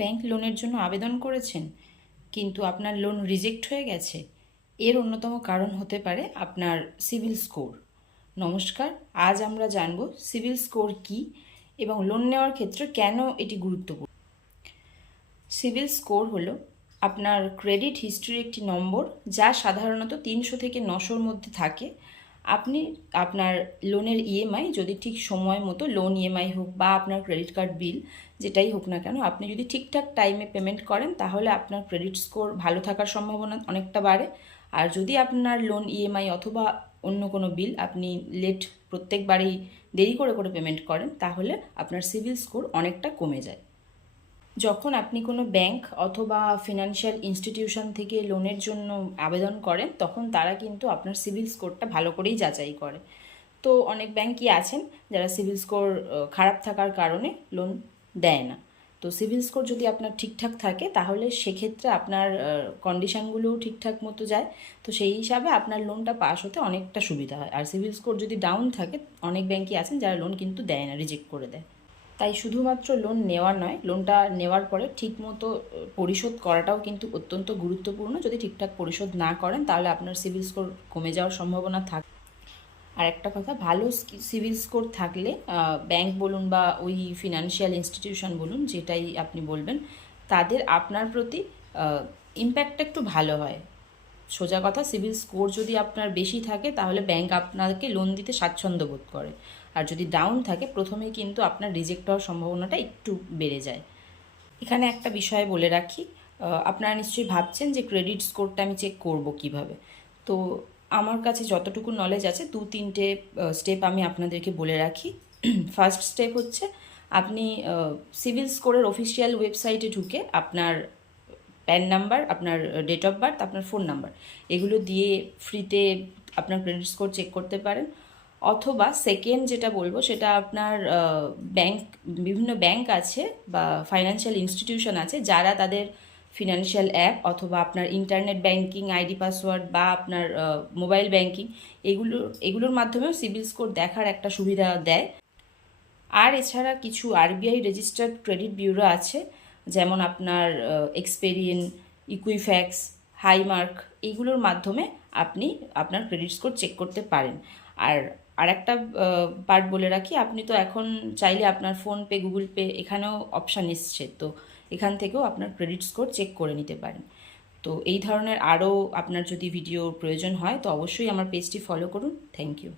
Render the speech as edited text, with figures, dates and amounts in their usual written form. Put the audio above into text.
Bank লোনের জন্য আবেদন করেছেন কিন্তু আপনার লোন রিজেক্ট হয়ে গেছে, এর অন্যতম কারণ হতে পারে আপনার সিবিল স্কোর। নমস্কার, আজ আমরা জানব সিবিল স্কোর কী এবং লোন নেওয়ার ক্ষেত্রে কেন এটি গুরুত্বপূর্ণ। সিবিল স্কোর হলো আপনার ক্রেডিট হিস্ট্রির একটি নম্বর, যা সাধারণত 300 থেকে 900-র মধ্যে থাকে। আপনি আপনার লোনের ইএমআই যদি ঠিক সময় মতো, লোন ইএমআই হোক বা আপনার ক্রেডিট কার্ড বিল যেটাই হোক না কেন, আপনি যদি ঠিকঠাক টাইমে পেমেন্ট করেন তাহলে আপনার ক্রেডিট স্কোর ভালো থাকার সম্ভাবনা অনেকটা বাড়ে। আর যদি আপনার লোন ইএমআই অথবা অন্য কোনো বিল আপনি প্রত্যেকবারই দেরি করে করে পেমেন্ট করেন, তাহলে আপনার সিবিল স্কোর অনেকটা কমে যায়। যখন আপনি কোনো ব্যাংক অথবা ফিনান্সিয়াল ইনস্টিটিউশন থেকে লোনের জন্য আবেদন করেন, তখন তারা কিন্তু আপনার সিবিল স্কোরটা ভালো করেই যাচাই করে। তো অনেক ব্যাংকই আছেন যারা সিবিল স্কোর খারাপ থাকার কারণে লোন দেয় না। তো সিবিল স্কোর যদি আপনার ঠিকঠাক থাকে তাহলে সেক্ষেত্রে আপনার কন্ডিশানগুলোও ঠিকঠাক মতো যায়, তো সেই হিসাবে আপনার লোনটা পাস হতে অনেকটা সুবিধা হয়। আর সিবিল স্কোর যদি ডাউন থাকে, অনেক ব্যাংকই আছেন যারা লোন কিন্তু দেয় না, রিজেক্ট করে দেয়। তাই শুধুমাত্র লোন নেওয়া নয়, লোনটা নেওয়ার পরে ঠিকমতো পরিশোধ করাটাও কিন্তু অত্যন্ত গুরুত্বপূর্ণ। যদি ঠিকঠাক পরিশোধ না করেন তাহলে আপনার সিবিল স্কোর কমে যাওয়ার সম্ভাবনা থাকে। আর একটা কথা, ভালো সিবিল স্কোর থাকলে ব্যাংক বলুন বা ওই ফিনান্সিয়াল ইনস্টিটিউশন বলুন, যেটাই আপনি বলবেন, তাদের আপনার প্রতি ইম্প্যাক্টটা একটু ভালো হয়। সোজা কথা, সিবিল স্কোর যদি আপনার বেশি থাকে তাহলে ব্যাংক আপনাকে লোন দিতে স্বাচ্ছন্দ্য বোধ করে, আর যদি ডাউন থাকে প্রথমেই কিন্তু আপনার রিজেক্ট হওয়ার সম্ভাবনাটা একটু বেড়ে যায়। এখানে একটা বিষয় বলে রাখি, আপনারা নিশ্চয়ই ভাবছেন যে ক্রেডিট স্কোরটা আমি চেক করব কিভাবে। তো আমার কাছে যতটুকু নলেজ আছে 2-3টে স্টেপ আমি আপনাদেরকে বলে রাখি। ফার্স্ট স্টেপ হচ্ছে, আপনি সিবিল স্কোরের অফিসিয়াল ওয়েবসাইটে ঢুকে আপনার প্যান নাম্বার, আপনার ডেট অফ বার্থ, আপনার ফোন নাম্বার, এগুলো দিয়ে ফ্রিতে আপনার ক্রেডিট স্কোর চেক করতে পারেন। অথবা সেকেন্ড যেটা বলবো, সেটা আপনার ব্যাংক, বিভিন্ন ব্যাংক আছে বা ফাইন্যান্সিয়াল ইনস্টিটিউশন আছে যারা তাদের ফিনান্সিয়াল অ্যাপ অথবা আপনার ইন্টারনেট ব্যাংকিং আইডি পাসওয়ার্ড বা আপনার মোবাইল ব্যাংকিং, এগুলোর মাধ্যমেও সিবিল স্কোর দেখার একটা সুবিধা দেয়। আর এছাড়া কিছু আরবিআই রেজিস্টার্ড ক্রেডিট ব্যুরো আছে, যেমন আপনার এক্সপেরিয়েন, ইকুইফ্যাক্স, হাইমার্ক, এইগুলোর মাধ্যমে আপনি আপনার ক্রেডিট স্কোর চেক করতে পারেন। আর একটা পার্ট বলে রাখি, আপনি তো এখন চাইলে আপনার ফোনপে, গুগল পে, এখানেও অপশান এসছে, তো এখান থেকেও আপনার ক্রেডিট স্কোর চেক করে নিতে পারেন। তো এই ধরনের আরও আপনার যদি ভিডিও প্রয়োজন হয় তো অবশ্যই আমার পেজটি ফলো করুন। Thank you.